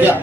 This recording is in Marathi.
घ्या